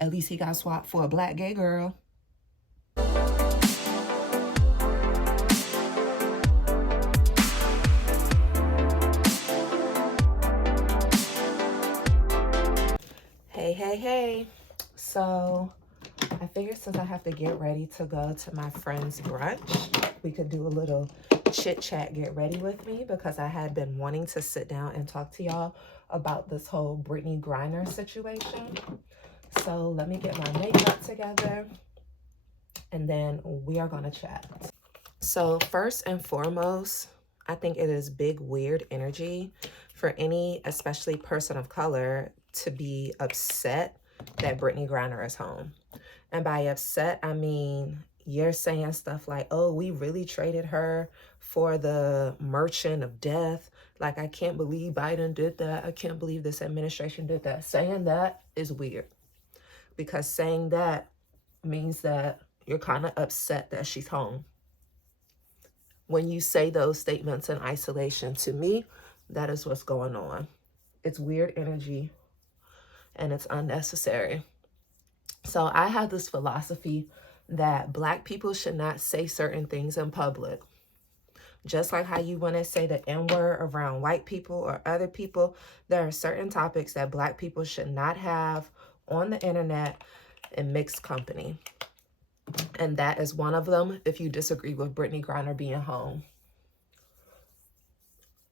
At least he got swapped for a black gay girl. Hey. So I figured since I have to get ready to go to my friend's brunch, we could do a little chit chat get ready with me, because I had been wanting to sit down and talk to y'all about this whole Brittney Griner situation. So let me get my makeup together and then we are going to chat. So first and foremost, I think it is big weird energy for any, especially person of color, to be upset that Brittney Griner is home. And by upset, I mean you're saying stuff like, oh, we really traded her for the merchant of death. Like, I can't believe Biden did that. I can't believe this administration did that. Saying that is weird, because saying that means that you're kind of upset that she's home. When you say those statements in isolation, to me, that is what's going on. It's weird energy and it's unnecessary. So I have this philosophy that Black people should not say certain things in public. Just like how you want to say the N-word around white people or other people, there are certain topics that Black people should not have on the internet in mixed company. And that is one of them, if you disagree with Brittney Griner being home.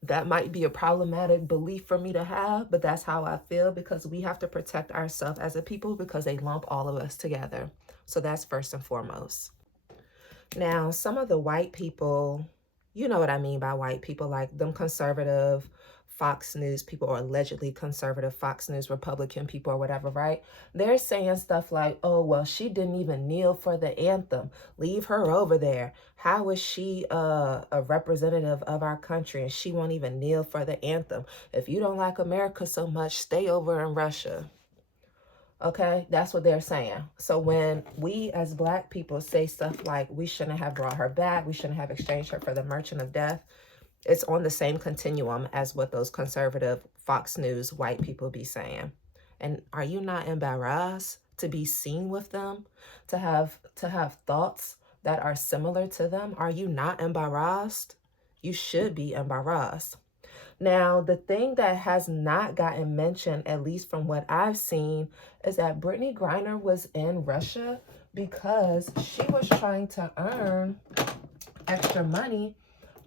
That might be a problematic belief for me to have, but that's how I feel, because we have to protect ourselves as a people, because they lump all of us together. So that's first and foremost. Now, some of the white people, you know what I mean by white people, like them conservative Fox News people, or allegedly conservative Fox News Republican people or whatever, right? They're saying stuff like, oh, well, she didn't even kneel for the anthem. Leave her over there. How is she a representative of our country and she won't even kneel for the anthem? If you don't like America so much, stay over in Russia. Okay, that's what they're saying. So when we as Black people say stuff like, we shouldn't have brought her back, we shouldn't have exchanged her for the merchant of death, it's on the same continuum as what those conservative Fox News white people be saying. And are you not embarrassed to be seen with them, to have thoughts that are similar to them? Are you not embarrassed? You should be embarrassed. Now, the thing that has not gotten mentioned, at least from what I've seen, is that Brittney Griner was in Russia because she was trying to earn extra money,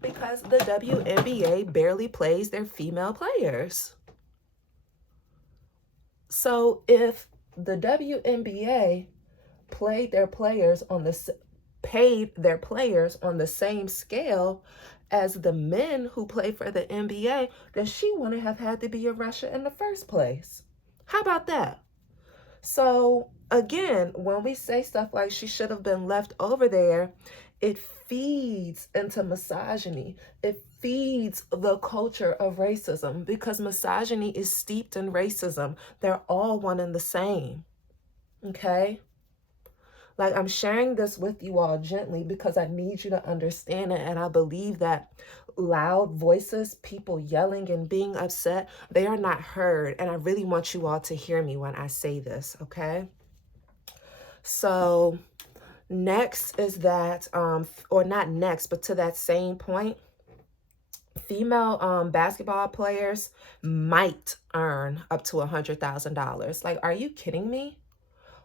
because the WNBA barely plays their female players. So if the WNBA paid their players on the same scale as the men who play for the NBA, then she wouldn't have had to be in Russia in the first place. How about that? So again, when we say stuff like she should have been left over there, it feeds into misogyny. It feeds the culture of racism, because misogyny is steeped in racism. They're all one and the same. Okay? Like, I'm sharing this with you all gently because I need you to understand it. And I believe that loud voices, people yelling and being upset, they are not heard. And I really want you all to hear me when I say this, okay? So next is that, or not next, but to that same point, female basketball players might earn up to $100,000. Like, are you kidding me?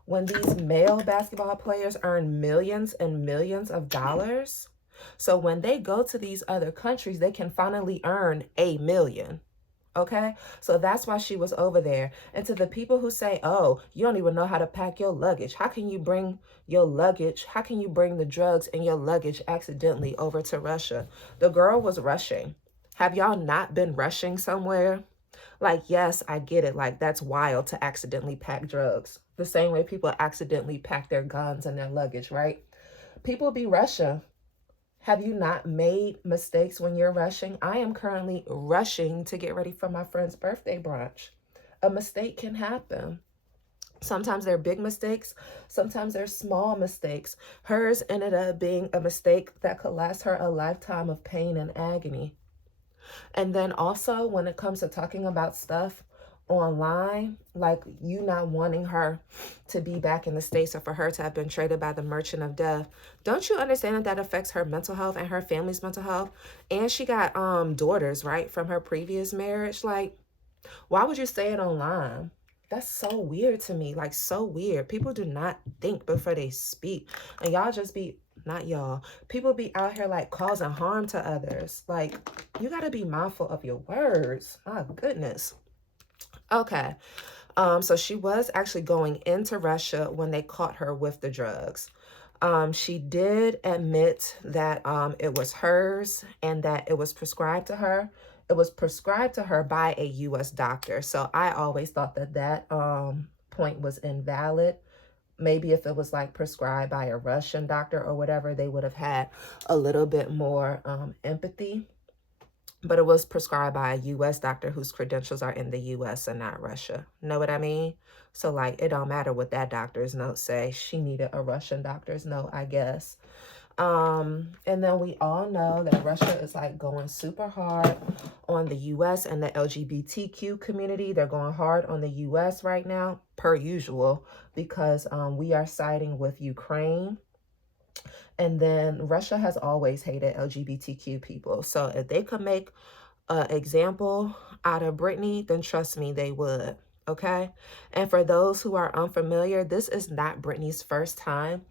When these male basketball players earn millions and millions of dollars. So when they go to these other countries, they can finally earn $1 million. Okay, so that's why she was over there. And to the people who say, oh, you don't even know how to pack your luggage. How can you bring your luggage? How can you bring the drugs and your luggage accidentally over to Russia? The girl was rushing. Have y'all not been rushing somewhere? Like, yes, I get it. Like, that's wild to accidentally pack drugs. The same way people accidentally pack their guns and their luggage, right? People be rushing. Have you not made mistakes when you're rushing? I am currently rushing to get ready for my friend's birthday brunch. A mistake can happen. Sometimes they're big mistakes. Sometimes they're small mistakes. Hers ended up being a mistake that could last her a lifetime of pain and agony. And then also, when it comes to talking about stuff online, like you not wanting her to be back in the States or for her to have been traded by the merchant of death, don't you understand that that affects her mental health and her family's mental health? And she got daughters, right, from her previous marriage. Like, why would you say it online? That's so weird to me. Like, so weird. People do not think before they speak. And y'all just be, not y'all, people be out here like causing harm to others. Like, you got to be mindful of your words. My goodness. Okay. So she was actually going into Russia when they caught her with the drugs. She did admit that it was hers and that it was prescribed to her. It was prescribed to her by a U.S. doctor. So I always thought that that point was invalid. Maybe if it was like prescribed by a Russian doctor or whatever, they would have had a little bit more empathy. But it was prescribed by a U.S. doctor whose credentials are in the U.S. and not Russia. Know what I mean? So, like, it don't matter what that doctor's note say. She needed a Russian doctor's note, I guess. And then we all know that Russia is, like, going super hard on the U.S. and the LGBTQ community. They're going hard on the U.S. right now, per usual, because we are siding with Ukraine. And then Russia has always hated LGBTQ people. So if they could make an example out of Brittney, then trust me, they would. Okay. And for those who are unfamiliar, this is not Brittney's first time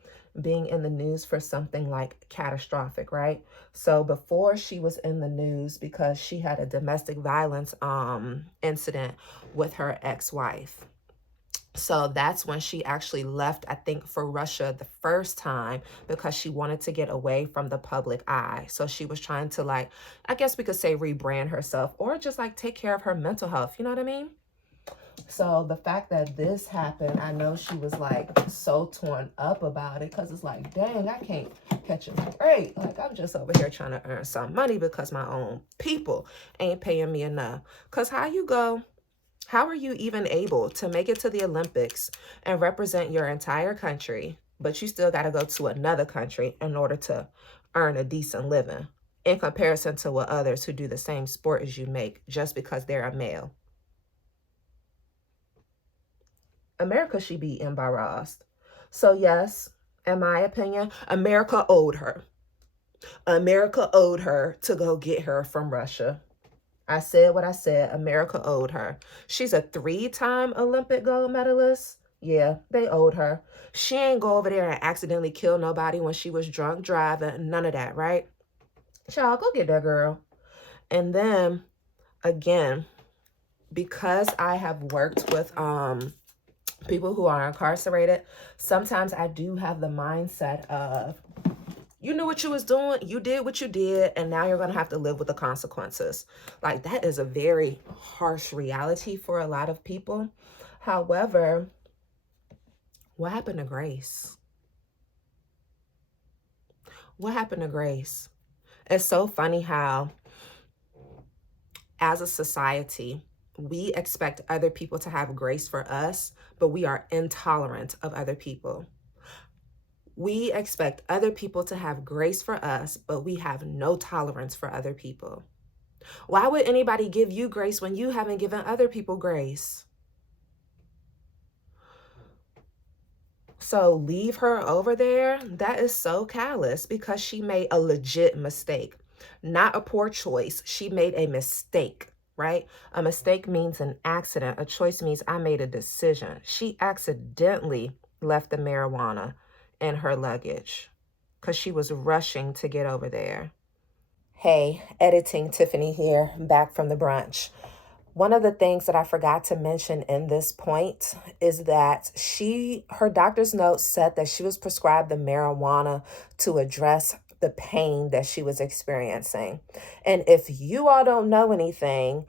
being in the news for something like catastrophic, right? So before she was in the news because she had a domestic violence incident with her ex-wife. So that's when she actually left, I think, for Russia the first time because she wanted to get away from the public eye. So she was trying to, like, I guess we could say rebrand herself or just like take care of her mental health. You know what I mean? So the fact that this happened, I know she was like so torn up about it because it's like, dang, I can't catch a break. Like, I'm just over here trying to earn some money because my own people ain't paying me enough. Because how are you even able to make it to the Olympics and represent your entire country, but you still got to go to another country in order to earn a decent living in comparison to what others who do the same sport as you make just because they're a male? America should be embarrassed. So yes, in my opinion, America owed her. America owed her to go get her from Russia. I said what I said. America owed her. She's a 3-time Olympic gold medalist. Yeah, they owed her. She ain't go over there and accidentally kill nobody when she was drunk driving. None of that, right? Y'all, go get that girl. And then, again, because I have worked with people who are incarcerated, sometimes I do have the mindset of, you knew what you was doing, you did what you did, and now you're going to have to live with the consequences. Like, that is a very harsh reality for a lot of people. However, what happened to Grace? What happened to Grace? It's so funny how, as a society, we expect other people to have grace for us, but we are intolerant of other people. We expect other people to have grace for us, but we have no tolerance for other people. Why would anybody give you grace when you haven't given other people grace? So leave her over there. That is so callous because she made a legit mistake, not a poor choice. She made a mistake, right? A mistake means an accident. A choice means I made a decision. She accidentally left the marijuana in her luggage because she was rushing to get over there. Hey, editing Tiffany here, back from the brunch. One of the things that I forgot to mention in this point is that her doctor's note said that she was prescribed the marijuana to address the pain that she was experiencing. And if you all don't know anything,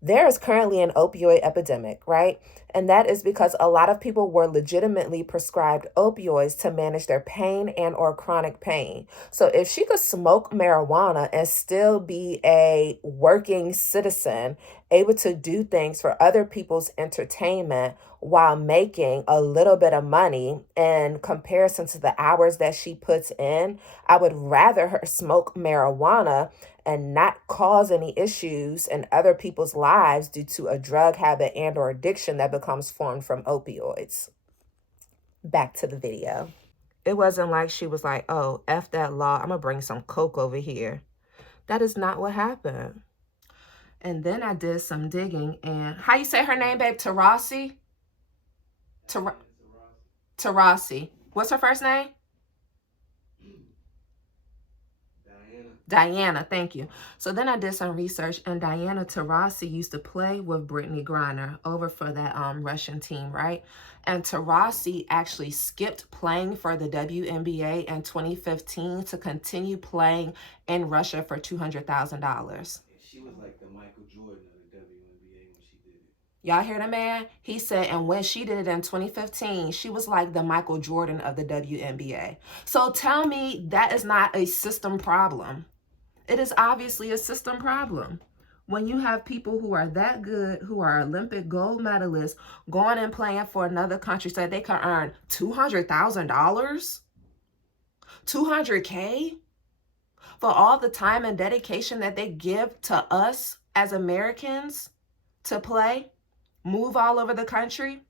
there is currently an opioid epidemic, right? And that is because a lot of people were legitimately prescribed opioids to manage their pain and or chronic pain. So if she could smoke marijuana and still be a working citizen able to do things for other people's entertainment while making a little bit of money in comparison to the hours that she puts in. I would rather her smoke marijuana and not cause any issues in other people's lives due to a drug habit and or addiction that becomes formed from opioids. Back to the video. It wasn't like she was like, oh, F that law, I'm gonna bring some coke over here. That is not what happened. And then I did some digging, and how you say her name, babe? Tarasi? Tarasi. What's her first name? Diana, thank you. So then I did some research, and Diana Taurasi used to play with Brittney Griner over for that Russian team, right? And Taurasi actually skipped playing for the WNBA in 2015 to continue playing in Russia for $200,000. She was like the Michael Jordan of the WNBA when she did it. Y'all hear the man? He said, and when she did it in 2015, she was like the Michael Jordan of the WNBA. So tell me that is not a system problem. It is obviously a system problem. When you have people who are that good, who are Olympic gold medalists, going and playing for another country so they can earn $200,000, $200K for all the time and dedication that they give to us as Americans to play, move all over the country.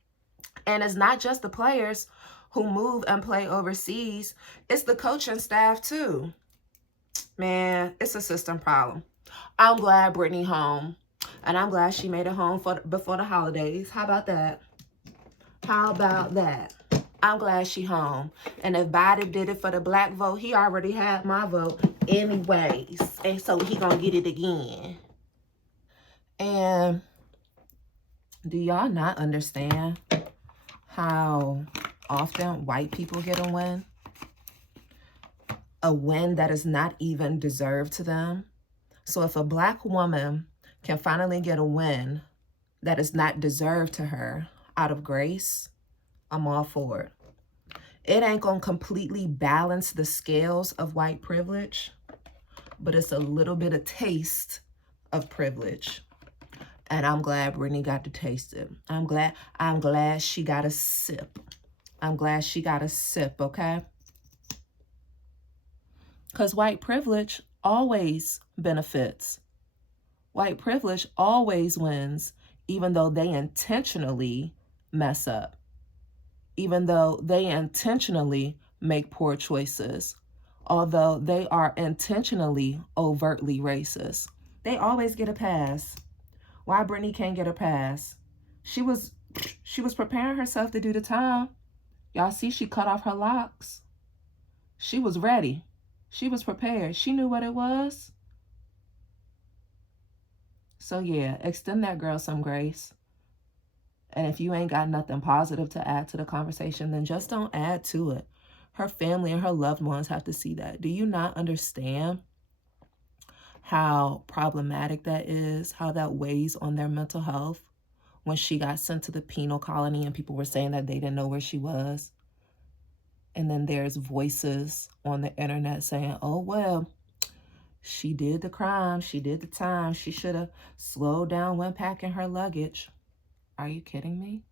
And it's not just the players who move and play overseas, it's the coaching staff too. Man, it's a system problem. I'm glad Brittney home, and I'm glad she made it home before the holidays. How about that? How about that? I'm glad she home. And if Biden did it for the black vote, he already had my vote anyways. And so he gonna get it again. And do y'all not understand how often white people get a win? A win that is not even deserved to them. So if a black woman can finally get a win that is not deserved to her out of grace, I'm all for it. It ain't gonna completely balance the scales of white privilege, but it's a little bit of taste of privilege. And I'm glad Brittney got to taste it. I'm glad she got a sip. I'm glad she got a sip, okay? Because white privilege always benefits. White privilege always wins, even though they intentionally mess up. Even though they intentionally make poor choices. Although they are intentionally overtly racist. They always get a pass. Why Brittney can't get a pass? She was preparing herself to do the time. Y'all see she cut off her locks. She was ready. She was prepared. She knew what it was. So yeah, extend that girl some grace. And if you ain't got nothing positive to add to the conversation, then just don't add to it. Her family and her loved ones have to see that. Do you not understand how problematic that is, how that weighs on their mental health? When she got sent to the penal colony and people were saying that they didn't know where she was. And then there's voices on the internet saying, oh, well, she did the crime. She did the time. She should have slowed down when packing her luggage. Are you kidding me?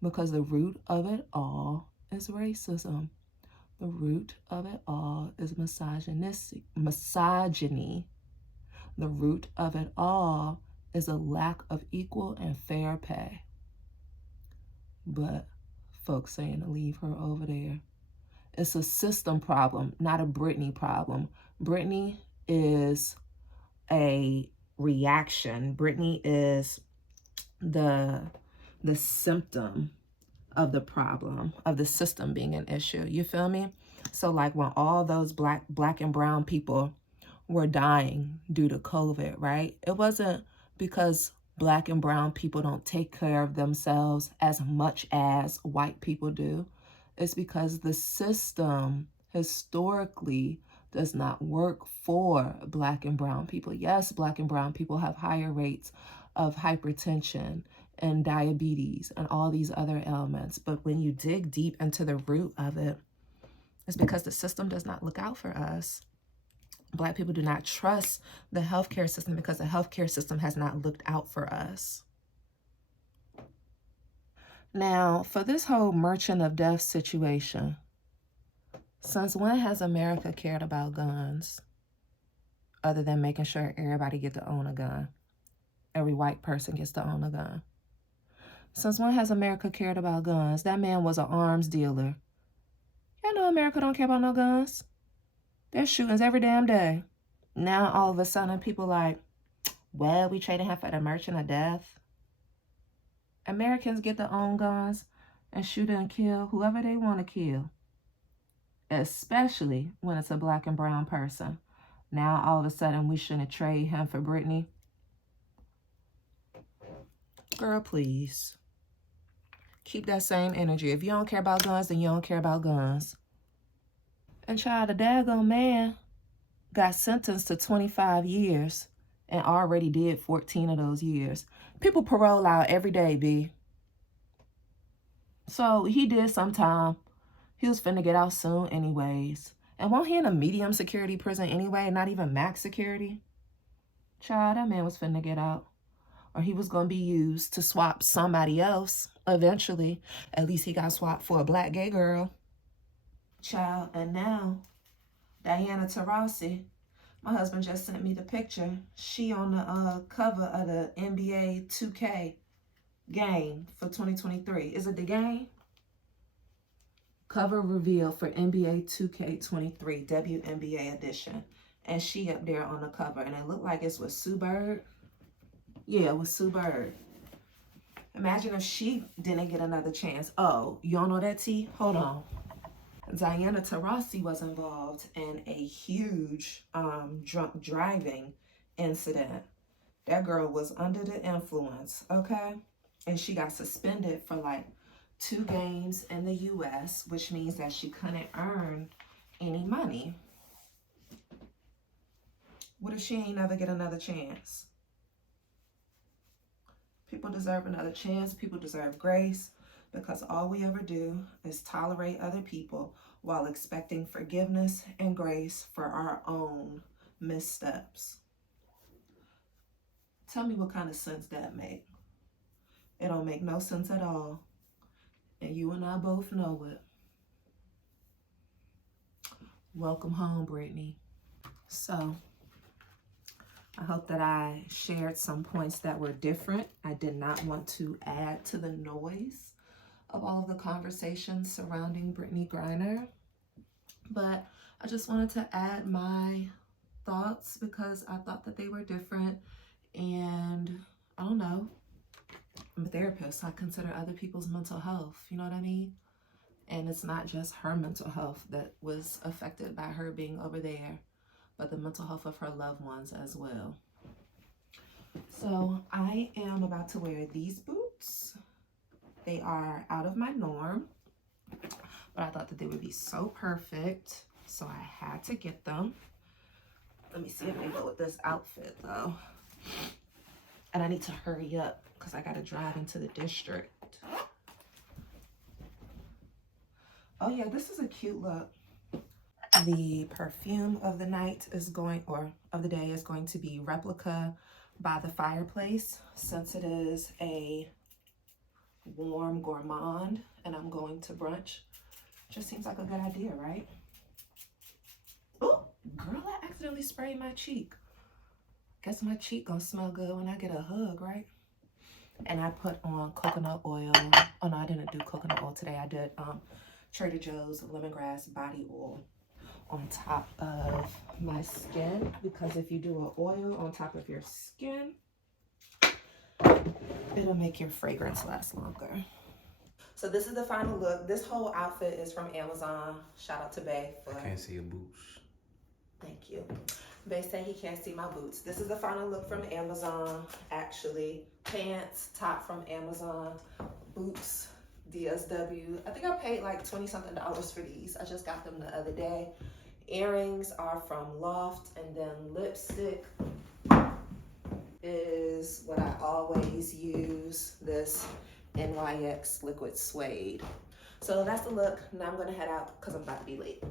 Because the root of it all is racism. The root of it all is misogyny. The root of it all is a lack of equal and fair pay. But folks saying to leave her over there. It's a system problem, not a Brittney problem. Brittney is a reaction. Brittney is the symptom of the problem, of the system being an issue. You feel me? So like when all those black and brown people were dying due to COVID, right? It wasn't because black and brown people don't take care of themselves as much as white people do. It's because the system historically does not work for black and brown people. Yes, black and brown people have higher rates of hypertension and diabetes and all these other ailments. But when you dig deep into the root of it, it's because the system does not look out for us. Black people do not trust the healthcare system because the healthcare system has not looked out for us. Now, for this whole merchant of death situation, since when has America cared about guns other than making sure everybody get to own a gun? Every white person gets to own a gun. Since when has America cared about guns? That man was an arms dealer. Y'all know America don't care about no guns. There's shootings every damn day. Now all of a sudden people like, well, we traded him for the merchant of death. Americans get to own guns and shoot and kill whoever they want to kill, especially when it's a black and brown person. Now all of a sudden we shouldn't trade him for Brittney. Girl, please. Keep that same energy. If you don't care about guns, then you don't care about guns. And child, the daggone man got sentenced to 25 years and already did 14 of those years. People parole out every day, B. So he did some time. He was finna get out soon anyways. And won't he in a medium security prison anyway, not even max security? Child, that man was finna get out. Or he was gonna be used to swap somebody else eventually. At least he got swapped for a black gay girl. Child, and now Diana Taurasi, my husband just sent me the picture. She on the cover of the NBA 2K game for 2023. Is it the game? Cover reveal for NBA 2K23 WNBA edition. And she up there on the cover. And it looked like it's with Sue Bird. Yeah, with Sue Bird. Imagine if she didn't get another chance. Oh, you don't know that, T? Hold on. Diana Taurasi was involved in a huge drunk driving incident. That girl was under the influence, okay? And she got suspended for like 2 games in the U.S., which means that she couldn't earn any money. What if she ain't never get another chance? People deserve another chance. People deserve grace, because all we ever do is tolerate other people while expecting forgiveness and grace for our own missteps. Tell me what kind of sense that make. It don't make no sense at all. And you and I both know it. Welcome home, Brittney. So, I hope that I shared some points that were different. I did not want to add to the noise of all of the conversations surrounding Brittney Griner, but I just wanted to add my thoughts because I thought that they were different. And I don't know, I'm a therapist. I consider other people's mental health, you know what I mean? And it's not just her mental health that was affected by her being over there, but the mental health of her loved ones as well. So I am about to wear these boots. They are out of my norm, but I thought that they would be so perfect, so I had to get them. Let me see if they go with this outfit though. And I need to hurry up because I gotta drive into the district. Oh yeah, this is a cute look. The perfume of the night is going, or of the day, is going to be Replica by the Fireplace, since it is a warm gourmand and I'm going to brunch. Just seems like a good idea, right? Oh, girl, I accidentally sprayed my cheek. Guess my cheek gonna smell good when I get a hug, right? And I put on coconut oil. Oh no, I didn't do coconut oil today. I did Trader Joe's lemongrass body oil on top of my skin, because if you do an oil on top of your skin, it'll make your fragrance last longer. So this is the final look. This whole outfit is from Amazon. Shout out to Bay for... I can't see your boots. Thank you. Bay said he can't see my boots. This is the final look from Amazon, actually. Pants, top from Amazon, boots, DSW. I think I paid like $20-something for these. I just got them the other day. Earrings are from Loft, and then lipstick is what I always use, this NYX Liquid Suede. So that's the look. Now I'm gonna head out because I'm about to be late.